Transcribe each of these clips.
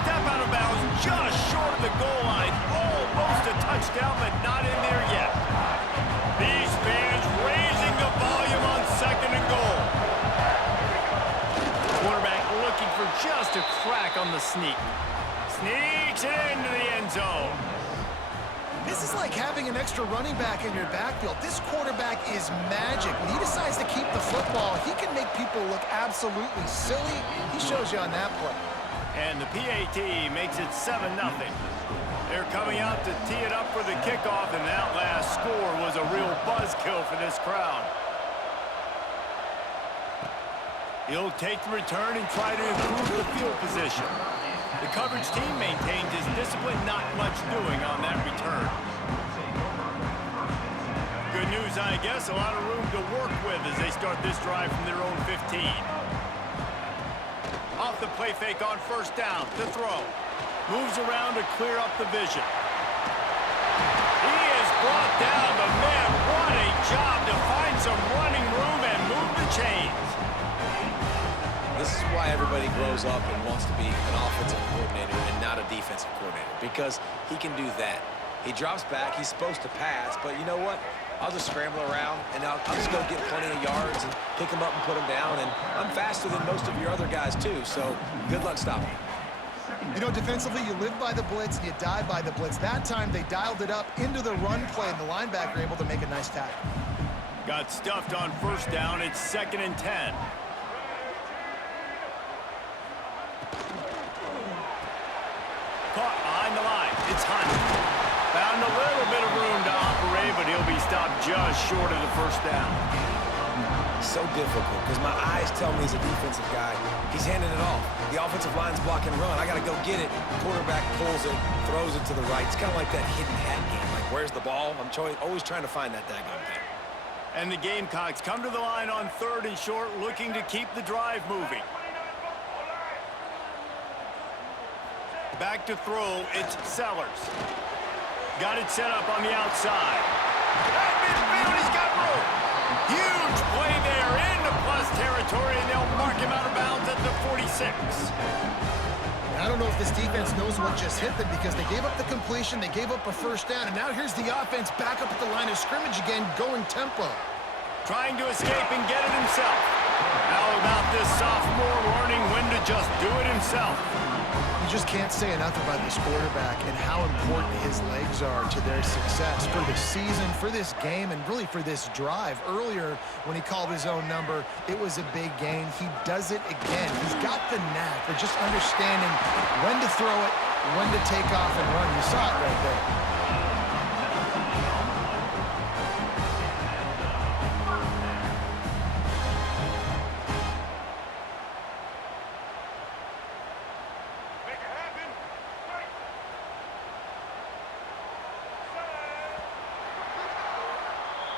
step out of bounds just short of the goal line. Almost a touchdown, but not in there yet. These fans raising the volume on 2nd and goal. Quarterback looking for just a crack on the sneak. Sneaks it into the end zone. This is like having an extra running back in your backfield. This quarterback is magic. When he decides to keep the football, he can make people look absolutely silly. He shows you on that play. And the PAT makes it 7-0. They're coming out to tee it up for the kickoff, and that last score was a real buzzkill for this crowd. He'll take the return and try to improve the field position. The coverage team maintains his discipline, not much doing on that return. Good news, I guess, a lot of room to work with as they start this drive from their own 15. Off the play fake on 1st down to throw. Moves around to clear up the vision. He is brought down, but man, what a job to find some running room and move the chains. This is why everybody grows up and wants to be an offensive coordinator and not a defensive coordinator, because he can do that. He drops back, he's supposed to pass, but you know what? I'll just scramble around, and I'll just go get plenty of yards and pick him up and put him down, and I'm faster than most of your other guys, too, so good luck stopping. You know, defensively, you live by the blitz and you die by the blitz. That time, they dialed it up into the run play, and the linebacker able to make a nice tackle. Got stuffed on 1st down. It's 2nd and 10. Caught behind the line. It's Hunt. Found a little bit of room to operate, but he'll be stopped just short of the 1st down. So difficult, because my eyes tell me he's a defensive guy. He's handing it off. The offensive line's block and run. I got to go get it. Quarterback pulls it, throws it to the right. It's kind of like that hidden hat game. Like, where's the ball? I'm always trying to find that daggone thing. And the Gamecocks come to the line on 3rd and short, looking to keep the drive moving. Back to throw, it's Sellers. Got it set up on the outside. At midfield, he's got room. Huge play there into plus territory, and they'll mark him out of bounds at the 46. I don't know if this defense knows what just hit them, because they gave up the completion, they gave up a 1st down, and now here's the offense back up at the line of scrimmage again, going tempo. Trying to escape and get it himself. How about this sophomore learning when to just do it himself? You just can't say enough about this quarterback and how important his legs are to their success for the season, for this game, and really for this drive. Earlier, when he called his own number, it was a big gain. He does it again. He's got the knack for just understanding when to throw it, when to take off and run. You saw it right there.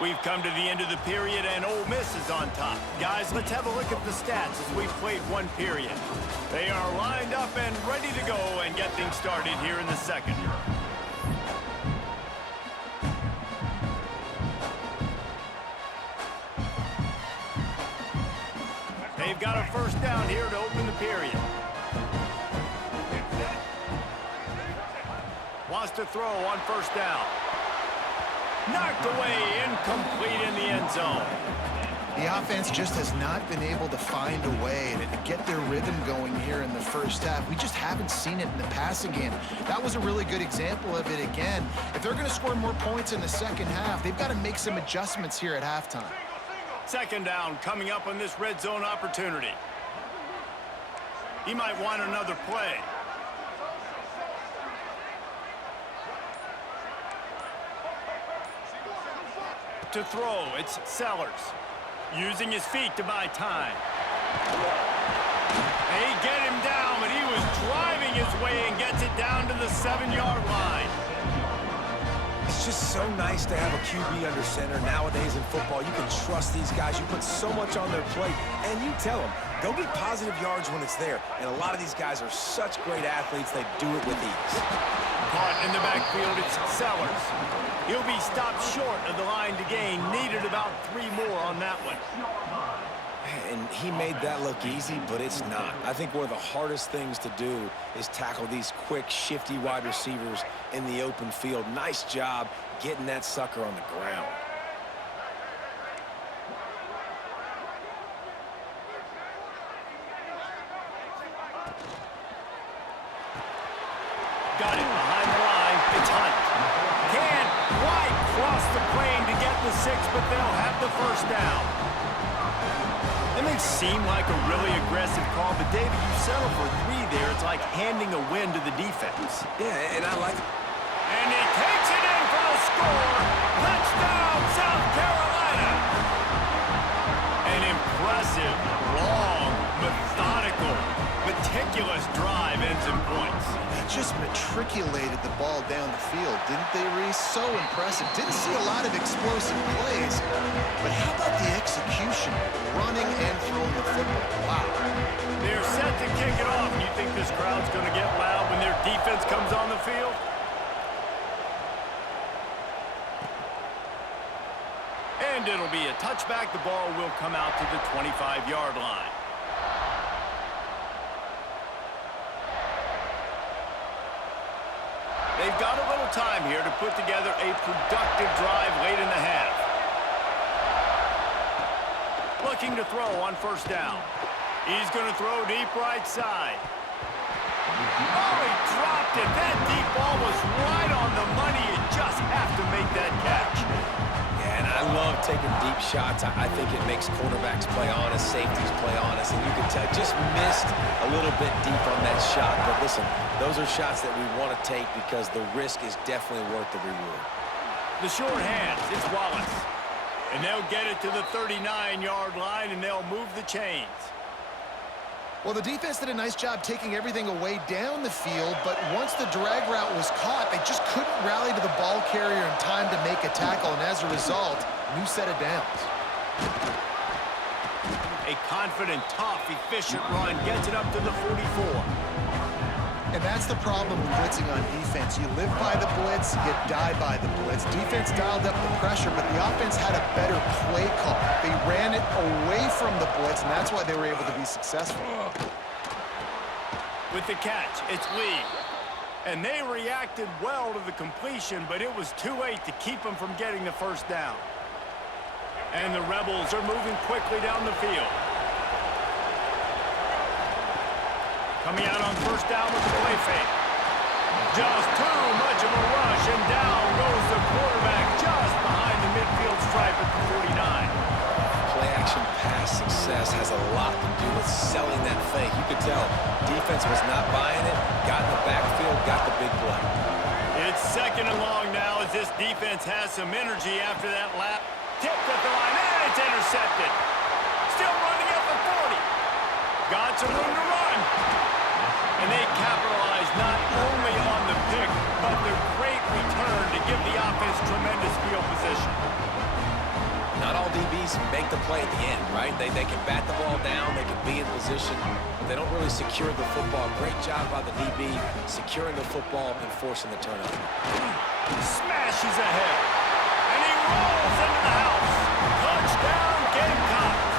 We've come to the end of the period, and Ole Miss is on top. Guys, let's have a look at the stats as we've played 1 period. They are lined up and ready to go and get things started here in the 2nd. They've got a 1st down here to open the period. Wants to throw on 1st down. Knocked away, incomplete in the end zone. The offense just has not been able to find a way to get their rhythm going here in the 1st half. We just haven't seen it in the passing game. That was a really good example of it again. If they're going to score more points in the 2nd half, they've got to make some adjustments here at halftime. 2nd down coming up on this red zone opportunity. He might want another play. To throw, it's Sellers. Using his feet to buy time. They get him down, but he was driving his way and gets it down to the 7-yard line. It's just so nice to have a QB under center nowadays in football. You can trust these guys. You put so much on their plate, and you tell them, go get positive yards when it's there. And a lot of these guys are such great athletes, they do it with ease. Caught in the backfield, it's Sellers. He'll be stopped short of the line to gain. Needed about 3 more on that one. And he made that look easy, but it's not. I think one of the hardest things to do is tackle these quick, shifty wide receivers in the open field. Nice job getting that sucker on the ground. Got it behind the line. It's Hunt. Can't quite cross the plane to get the 6, but they'll have the first down. It may seem like a really aggressive call, but David, you settle for 3 there. It's like handing a win to the defense. Yeah, and I like it. And he takes it in for the score. Touchdown, South Carolina. An impressive, long, methodical, meticulous drive ends in points. Just matriculated the ball down the field, didn't they, Reese? So impressive. Didn't see a lot of explosive plays, but how about the execution, running and throwing the football? Wow. They're set to kick it off. You think this crowd's going to get loud when their defense comes on the field? And it'll be a touchback. The ball will come out to the 25-yard line. They've got a little time here to put together a productive drive late in the half. Looking to throw on first down. He's going to throw deep right side. Oh, he dropped it. That deep ball was right on the money. You just have to make that catch. Yeah, and I love taking deep shots. I think it makes quarterbacks play honest, safeties play honest, and you can tell just missed a little bit deep on that shot. But listen, those are shots that we want to take because the risk is definitely worth the reward. The short hands, it's Wallace. And they'll get it to the 39-yard line, and they'll move the chains. Well, the defense did a nice job taking everything away down the field, but once the drag route was caught, they just couldn't rally to the ball carrier in time to make a tackle, and as a result, new set of downs. A confident, tough, efficient run gets it up to the 44. And that's the problem with blitzing on defense. You live by the blitz, you die by the blitz. Defense dialed up the pressure, but the offense had a better play call. They ran it away from the blitz, and that's why they were able to be successful. With the catch, it's Lee. And they reacted well to the completion, but it was too late to keep them from getting the first down. And the Rebels are moving quickly down the field. Coming out on first down with the play fake. Just too much of a rush, and down goes the quarterback just behind the midfield stripe at the 49. Play-action pass success has a lot to do with selling that fake. You could tell defense was not buying it, got in the backfield, got the big play. It's second and long now as this defense has some energy after that lap. Tipped at the line, and it's intercepted. Still running at the 40. Got some room to run. And they capitalize not only on the pick, but the great return to give the offense tremendous field position. Not all DBs make the play at the end, right? They can bat the ball down, they can be in position, but they don't really secure the football. Great job by the DB securing the football and forcing the turnover. Smashes ahead. And he rolls into the house. Touchdown, Gamecocks.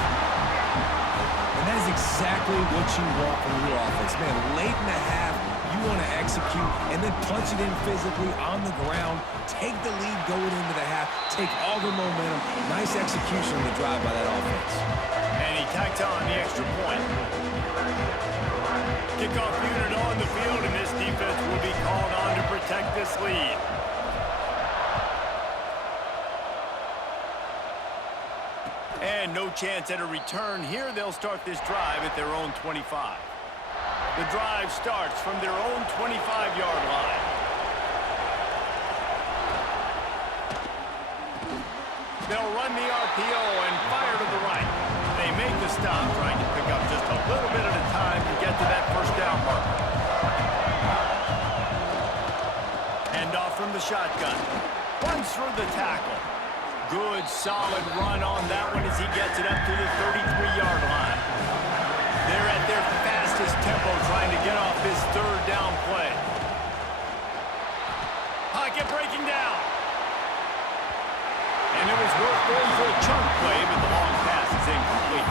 And that is exactly what you want from your offense. Man, late in the half, you want to execute and then punch it in physically on the ground, take the lead going into the half, take all the momentum. Nice execution on the drive by that offense. And he tacks on the extra point. Kickoff unit on the field, and this defense will be called on to protect this lead. And no chance at a return here. They'll start this drive at their own 25. The drive starts from their own 25-yard line. They'll run the RPO and fire to the right. They make the stop, trying to pick up just a little bit at a time to get to that first down marker. Handoff from the shotgun. Runs through the tackle. Good, solid run on that one as he gets it up to the 33-yard line. They're at their fastest tempo trying to get off this third down play. Pocket breaking down. And it was worth going for a chunk play, but the long pass is incomplete.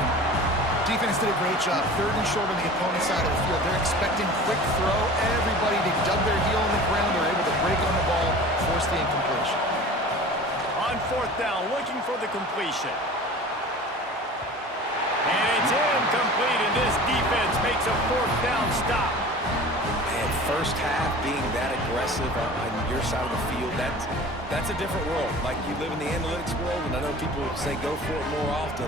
Defense did a great job. Third and short on the opponent's side of the field. They're expecting quick throw. Everybody, they dug their heel on the ground. They're able to break on the ball, force the incompletion. On fourth down, looking for the completion. And it's incomplete, and this defense makes a fourth down stop. Man, first half being that aggressive on your side of the field, that's a different world. Like, you live in the analytics world, and I know people say go for it more often.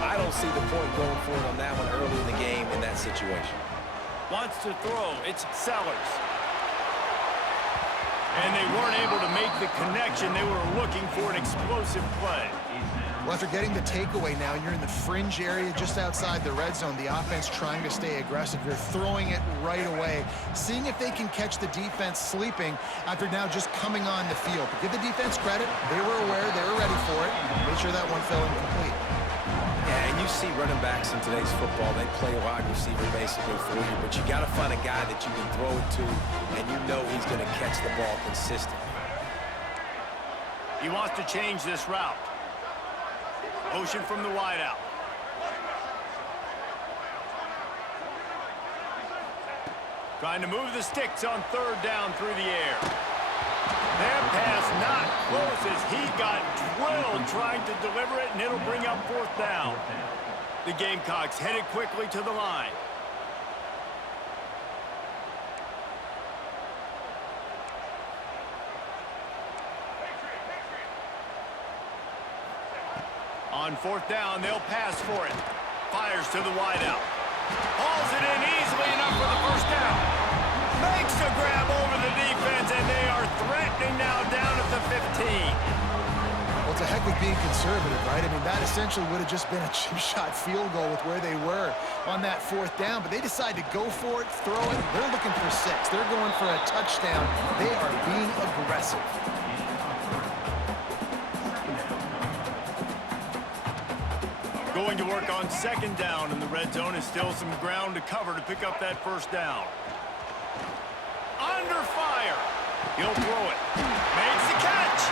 I don't see the point going for it on that one early in the game in that situation. Wants to throw. It's Sellers. And they weren't able to make the connection. They were looking for an explosive play. Well, after getting the takeaway now, you're in the fringe area just outside the red zone. The offense trying to stay aggressive. You're throwing it right away, seeing if they can catch the defense sleeping after now just coming on the field. But give the defense credit. They were aware. They were ready for it. Made sure that one fell incomplete. Yeah, and you see running backs in today's football, they play wide receiver basically for you, but you got to find a guy that you can throw it to, and you know he's going to catch the ball consistently. He wants to change this route. Motion from the wideout. Trying to move the sticks on third down through the air. Their pass not close as he got drilled trying to deliver it, and it'll bring up fourth down. The Gamecocks headed quickly to the line. On fourth down, they'll pass for it. Fires to the wideout. Hauls it in easily enough for the first down. Makes the grab over the defense, and they are threatening now down at the 15. Well, it's a heck of being conservative, right? I mean, that essentially would have just been a chip shot field goal with where they were on that fourth down, but they decide to go for it, throw it. They're looking for 6. They're going for a touchdown. They are being aggressive. Going to work on second down, and the red zone is still some ground to cover to pick up that first down. Under fire. He'll throw it. Makes the catch.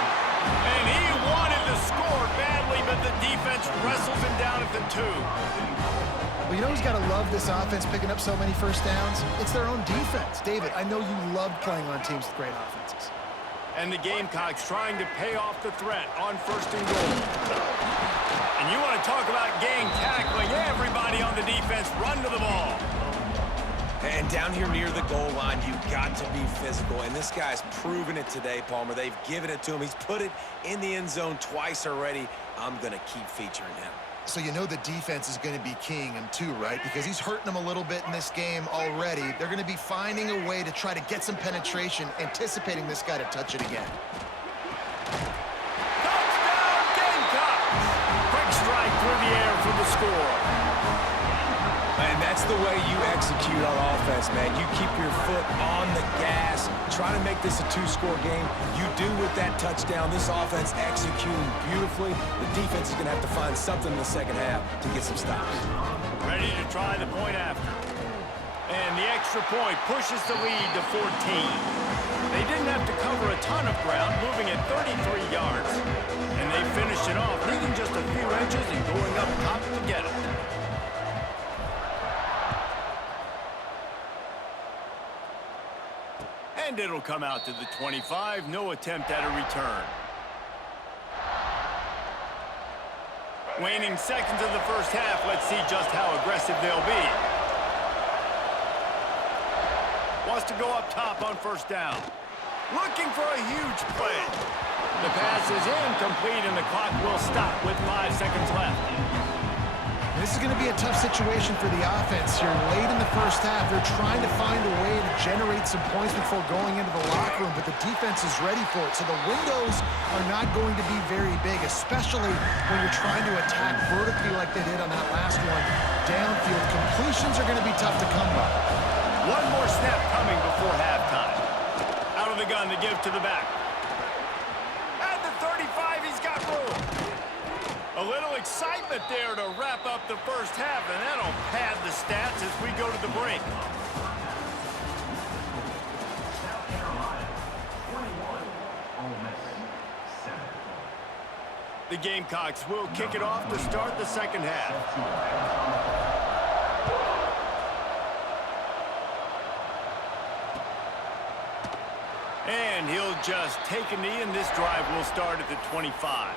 And he wanted to score badly, but the defense wrestles him down at the 2. Well, you know who's got to love this offense picking up so many first downs? It's their own defense. David, I know you love playing on teams with great offenses. And the Gamecocks trying to pay off the threat on first and goal. And you want to talk about gang tackling. Everybody on the defense run to the ball. And down here near the goal line, you've got to be physical. And this guy's proven it today, Palmer. They've given it to him. He's put it in the end zone twice already. I'm going to keep featuring him. So you know the defense is going to be keying him too, right? Because he's hurting them a little bit in this game already. They're going to be finding a way to try to get some penetration, anticipating this guy to touch it again. Touchdown, Gamecocks! Quick strike through the air for the score. And that's the way you execute on offense, man. You keep your foot on the gas, try to make this a 2-score game. You do with that touchdown. This offense executing beautifully. The defense is going to have to find something in the second half to get some stops. Ready to try the point after. And the extra point pushes the lead to 14. They didn't have to cover a ton of ground, moving at 33 yards. And they finished it off, needing just a few inches and going up top to get it. And it'll come out to the 25. No attempt at a return. Waning seconds of the first half. Let's see just how aggressive they'll be. Wants to go up top on first down. Looking for a huge play. The pass is incomplete, and the clock will stop with 5 seconds left. This is going to be a tough situation for the offense here. Late in the first half, they're trying to find a way to generate some points before going into the locker room, but the defense is ready for it. So the windows are not going to be very big, especially when you're trying to attack vertically like they did on that last one. Downfield completions are going to be tough to come by. One more snap coming before halftime. Out of the gun to give to the back. At the 35, he's got room. A little excitement there to wrap up the first half, and that'll pad the stats as we go to the break. The Gamecocks will kick it off to start the second half. And he'll just take a knee, and this drive will start at the 25.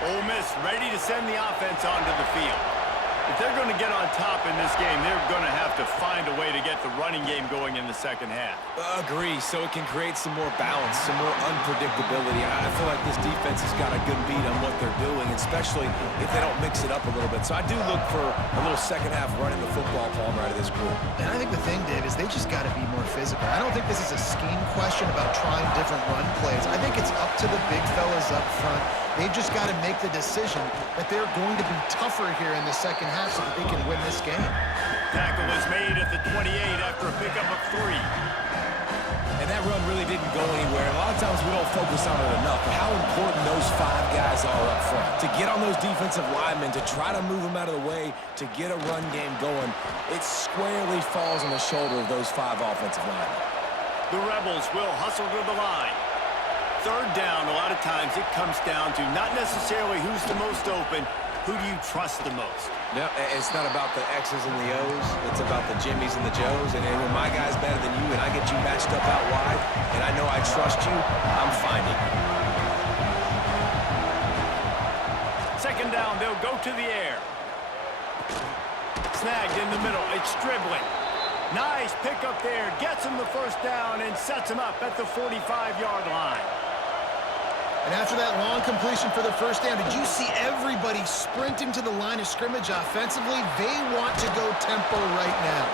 Ole Miss ready to send the offense onto the field. If they're going to get on top in this game, they're going to have to find a way to get the running game going in the second half. Agree, so it can create some more balance, some more unpredictability. I feel like this defense has got a good beat on what they're doing, especially if they don't mix it up a little bit. So I do look for a little second half running the football Palmer out of this group. And I think the thing, Dave, is they just got to be more physical. I don't think this is a scheme question about trying different run plays. I think it's up to the big fellas up front. They've just got to make the decision that they're going to be tougher here in the second half so that they can win this game. Tackle is made at the 28 after a pickup of 3. And that run really didn't go anywhere. A lot of times we don't focus on it enough, but how important those 5 guys are up front. To get on those defensive linemen, to try to move them out of the way, to get a run game going, it squarely falls on the shoulder of those 5 offensive linemen. The Rebels will hustle to the line. Third down, a lot of times it comes down to not necessarily who's the most open, who do you trust the most? No, it's not about the X's and the O's. It's about the Jimmys and the Joes. And when my guy's better than you and I get you matched up out wide and I know I trust you, I'm finding you. Second down, they'll go to the air. Snagged in the middle. It's Stribling. Nice pickup there. Gets him the first down and sets him up at the 45-yard line. And after that long completion for the first down, did you see everybody sprinting to the line of scrimmage offensively? They want to go tempo right now.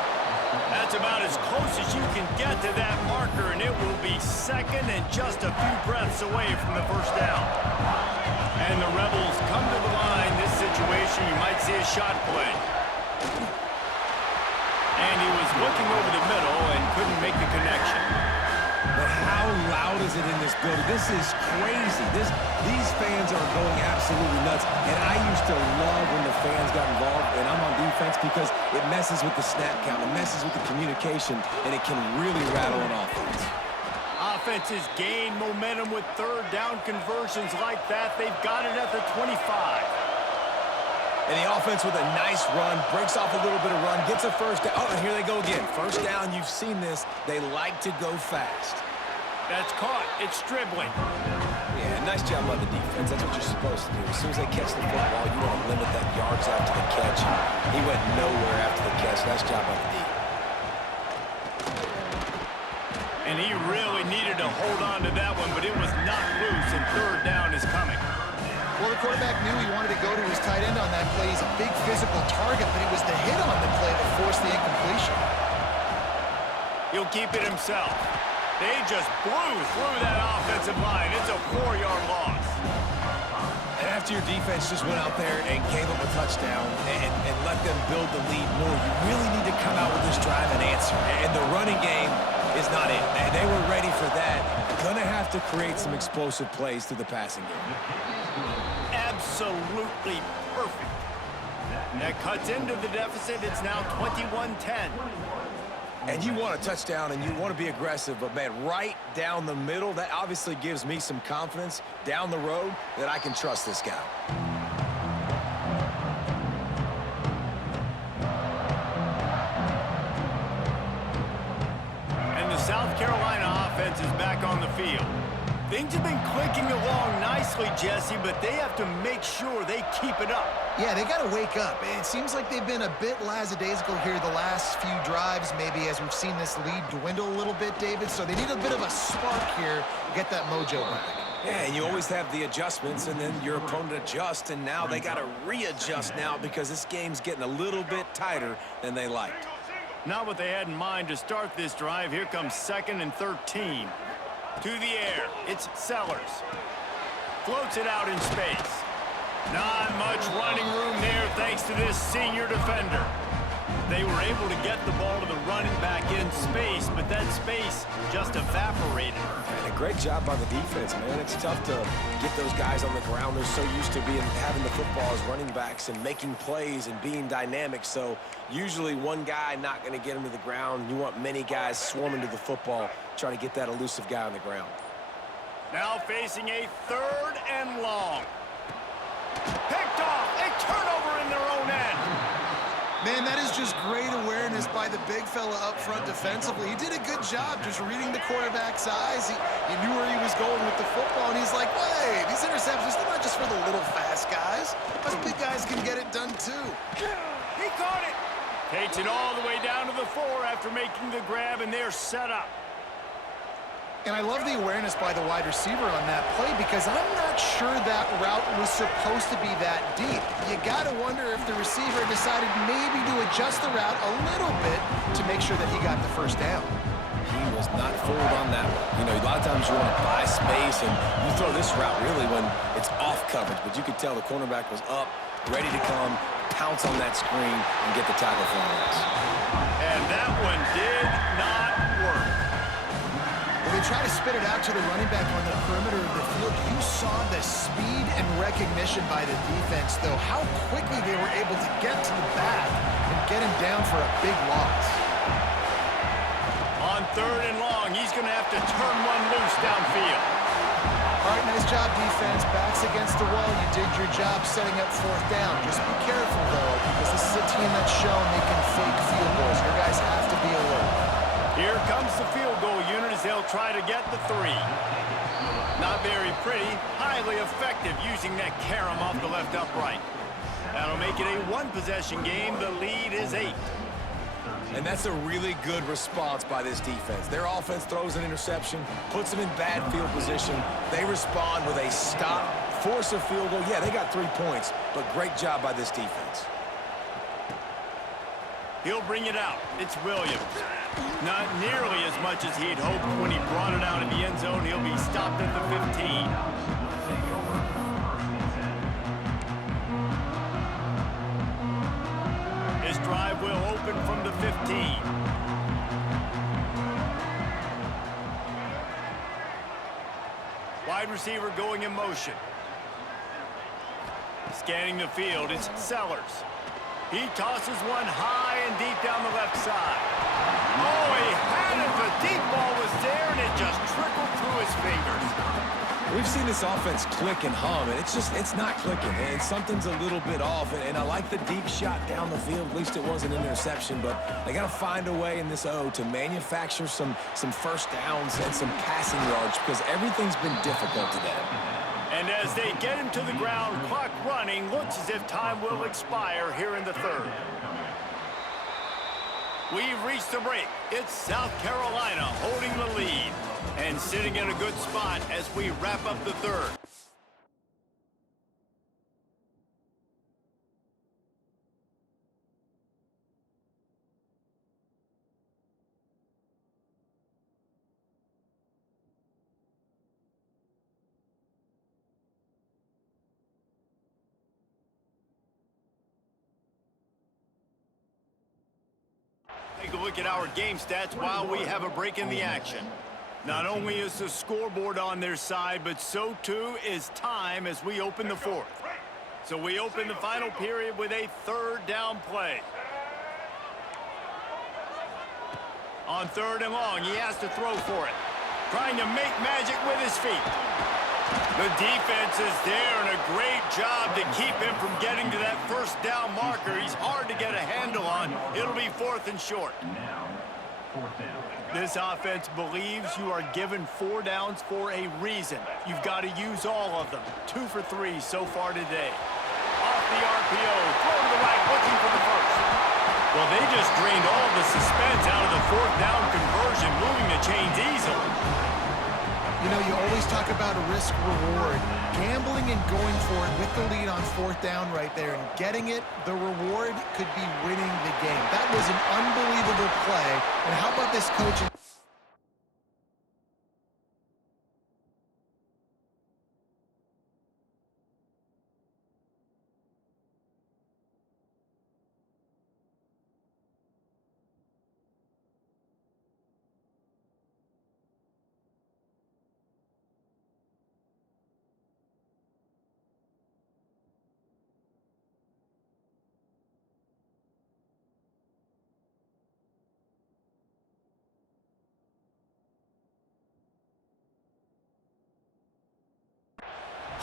That's about as close as you can get to that marker, and it will be second and just a few breaths away from the first down. And the Rebels come to the line. This situation, you might see a shot play. And he was looking over the middle and couldn't make the connection. But how loud is it in this building? This is crazy. These fans are going absolutely nuts. And I used to love when the fans got involved, and I'm on defense because it messes with the snap count. It messes with the communication, and it can really rattle an offense. Offenses gain momentum with third down conversions like that. They've got it at the 25. And the offense with a nice run, breaks off a little bit of run, gets a first down. Oh, and here they go again. First down, you've seen this. They like to go fast. That's caught. It's Stribling. Yeah, nice job by the defense. That's what you're supposed to do. As soon as they catch the football, you want to limit that yards after the catch. He went nowhere after the catch. Nice job by the D. And he really needed to hold on to that one, but it was not loose, and third down is coming. Well, the quarterback knew he wanted to go to his tight end on that play. He's a big physical target, but it was the hit on the play that forced the incompletion. He'll keep it himself. They just blew through that offensive line. It's a 4-yard loss. And after your defense just went out there and gave them a touchdown and let them build the lead more, you really need to come out with this drive and answer. And the running game is not it. They were ready for that. Gonna have to create some explosive plays through the passing game. Absolutely perfect. That cuts into the deficit. It's now 21-10. And you want a touchdown and you want to be aggressive, but man, right down the middle, that obviously gives me some confidence down the road that I can trust this guy. And the South Carolina offense is back on the field. Things have been clicking along nicely, Jesse, but they have to make sure they keep it up. Yeah, they got to wake up. It seems like they've been a bit lackadaisical here the last few drives, maybe as we've seen this lead dwindle a little bit, David. So they need a bit of a spark here to get that mojo back. Yeah, and you always have the adjustments, and then your opponent adjusts, and now they got to readjust now because this game's getting a little bit tighter than they liked. Not what they had in mind to start this drive. Here comes 2nd and 13. To the air, it's Sellers. Floats it out in space. Not much running room there thanks to this senior defender. They were able to get the ball to the running back in space, but that space just evaporated. And a great job by the defense, man. It's tough to get those guys on the ground. They're so used to having the football as running backs and making plays and being dynamic. So usually one guy not going to get him to the ground. You want many guys swarming to the football, trying to get that elusive guy on the ground. Now facing a 3rd and long. Picked off. A turnover in their own end. Man, that is just great awareness by the big fella up front defensively. He did a good job just reading the quarterback's eyes. He knew where he was going with the football, and he's like, wait, these interceptions, they're not just for the little fast guys. Us big guys can get it done too. He caught it. Takes it all the way down to the 4 after making the grab, and they're set up. And I love the awareness by the wide receiver on that play because I'm not sure that route was supposed to be that deep. You got to wonder if the receiver decided maybe to adjust the route a little bit to make sure that he got the first down. He was not fooled on that one. You know, a lot of times you want to buy space, and you throw this route really when it's off coverage. But you could tell the cornerback was up, ready to come, pounce on that screen, and get the tackle for us. And that one did not work. When they try to spit it out to the running back on the perimeter of the field, you saw the speed and recognition by the defense, though, how quickly they were able to get to the back and get him down for a big loss. On 3rd and long, he's going to have to turn one loose downfield. All right, nice job, defense. Backs against the wall. You did your job setting up 4th down. Just be careful, though, because this is a team that's shown they can fake field goals. Your guys have to be alert. Here comes the field goal unit as they'll try to get the 3. Not very pretty, highly effective using that carom off the left upright. That'll make it a 1-possession game. The lead is 8. And that's a really good response by this defense. Their offense throws an interception, puts them in bad field position. They respond with a stop, force a field goal. Yeah, they got 3 points, but great job by this defense. He'll bring it out. It's Williams. Not nearly as much as he'd hoped when he brought it out in the end zone. He'll be stopped at the 15. His drive will open from the 15. Wide receiver going in motion. Scanning the field, it's Sellers. He tosses one high and deep down the left side. Oh, he had it. The deep ball was there, and it just trickled through his fingers. We've seen this offense click and hum, and it's not clicking, and something's a little bit off. And I like the deep shot down the field. At least it wasn't an interception, but they got to find a way in this O to manufacture some first downs and some passing yards because everything's been difficult to them. And as they get him to the ground, clock running, looks as if time will expire here in the 3rd. We've reached the break. It's South Carolina holding the lead and sitting in a good spot as we wrap up the 3rd. Take a look at our game stats while we have a break in the action. Not only is the scoreboard on their side, but so too is time as we open the 4th. So we open the final period with a 3rd down play. On 3rd and long, he has to throw for it. Trying to make magic with his feet. The defense is there, and a great job to keep him from getting to that first down marker. He's hard to get a handle on. It'll be 4th and short. This offense believes you are given 4 downs for a reason. You've got to use all of them. 2 for 3 so far today. Off the RPO, throw to the right, looking for the first. Well, they just drained all the suspense out of the 4th down conversion, moving the chains easily. You know, you always talk about a risk-reward. Gambling and going for it with the lead on 4th down right there and getting it, the reward could be winning the game. That was an unbelievable play. And how about this coaching?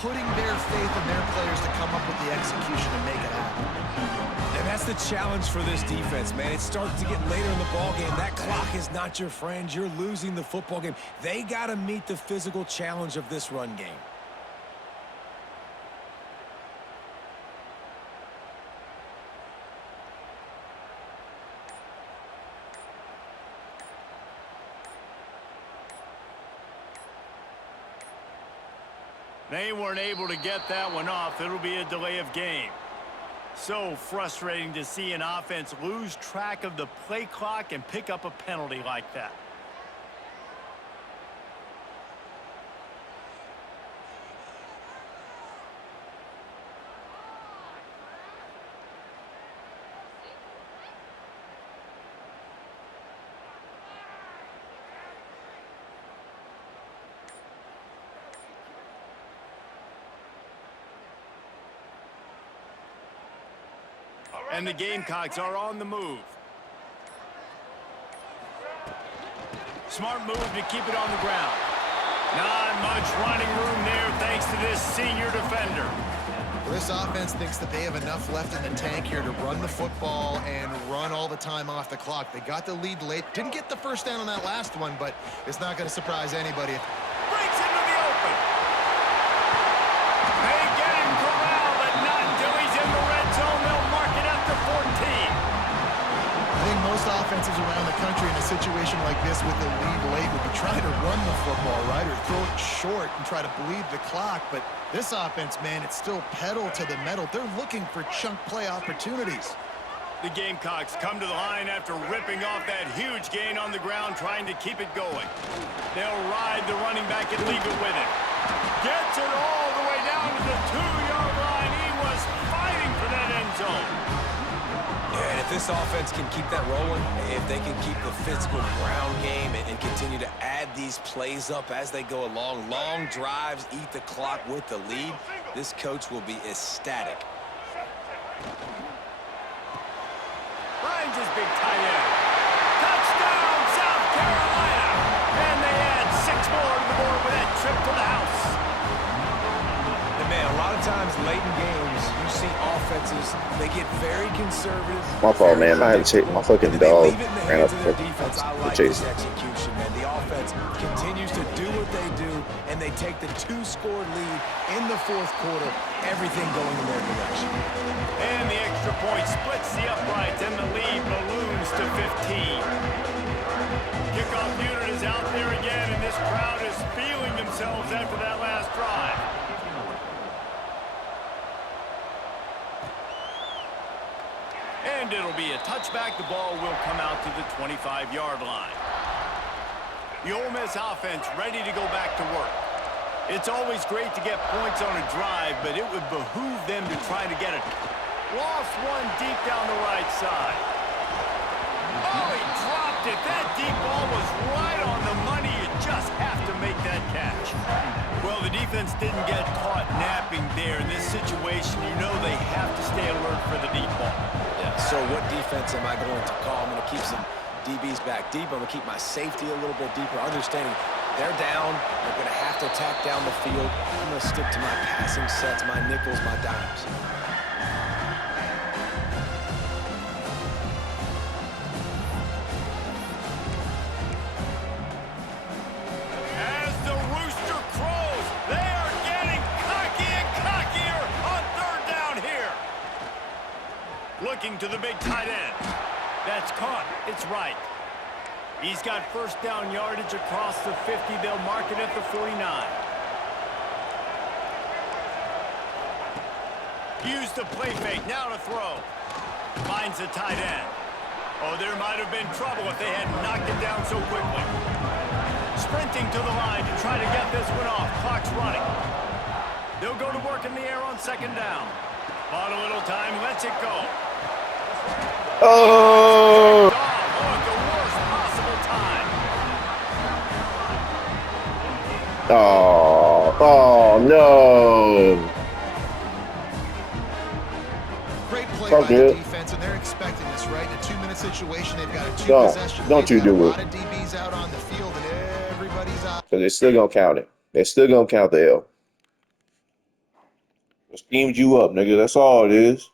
Putting their faith in their players to come up with the execution and make it happen. And that's That's the challenge for this defense, man. It starts to get later in the ball game. That clock is not your friend. You're losing the football game. They got to meet the physical challenge of this run game. They weren't able to get that one off. It'll be a delay of game. So frustrating to see an offense lose track of the play clock and pick up a penalty like that. And the Gamecocks are on the move. Smart move to keep it on the ground. Not much running room there thanks to this senior defender. Well, this offense thinks that they have enough left in the tank here to run the football and run all the time off the clock. They got the lead late. Didn't get the first down on that last one, but it's not going to surprise anybody. Breaks into the open. They get him corralled, but not until he's in the red zone. They'll mark it up to 14. I think most offenses around the country in a situation like this with the lead late would be trying to run the football, right, or throw it short and try to bleed the clock. But this offense, man, it's still pedal to the metal. They're looking for chunk play opportunities. The Gamecocks come to the line after ripping off that huge gain on the ground, trying to keep it going. They'll ride the running back and leave it with him. Gets it all the way down to the 2-yard line. He was fighting for that end zone. Yeah, and if this offense can keep that rolling, if they can keep the physical ground game and continue to add these plays up as they go along, long drives, eat the clock with the lead, this coach will be ecstatic. Finds his big tight end. Touchdown, South Carolina! And they add 6 more to the board with that trip to the house. And man, a lot of times late in games, you see offenses, they get very conservative. My fault, man. I had to take my fucking dog. Ran up the defense. I like chase. this execution, man. The offense continues to do what they do, and they take the 2-score lead in the fourth quarter. Everything going in their direction. And the extra point splits the uprights, and the lead balloons to 15. Kickoff unit is out there again, and this crowd is feeling themselves after that last drive. And it'll be a touchback. The ball will come out to the 25-yard line. The Ole Miss offense ready to go back to work. It's always great to get points on a drive, but it would behoove them to try to get it. Lost one deep down the right side. Oh, he dropped it. That deep ball was right on the money. You just have to make that catch. Well, the defense didn't get caught napping there. In this situation, you know they have to stay alert for the deep ball. Yeah, so what defense am I going to call? I'm going to keep some DBs back deep. I'm going to keep my safety a little bit deeper, understanding they're down. They're going to have to attack down the field. I'm going to stick to my passing sets, my nickels, my dimes. As the rooster crows, they are getting cocky and cockier on third down here. Looking to the big tight end. That's caught. It's right. He's got first down yardage across the 50. They'll mark it at the 49. Use the play fake. Now to throw. Finds the tight end. Oh, there might have been trouble if they had knocked it down so quickly. Sprinting to the line to try to get this one off. Clock's running. They'll go to work in the air on second down. Bought a little time. Lets it go. Oh! At the worst possible time. Oh, no. Great play All by good. the defense, and they're expecting this, right? In a 2-minute situation, they've got a Don't- two-possession. don't you They've got do a it. lot of DBs out on the field, and everybody's out. Because they're still going to count it. They're still going to count the L. It schemed you up, nigga. That's all it is.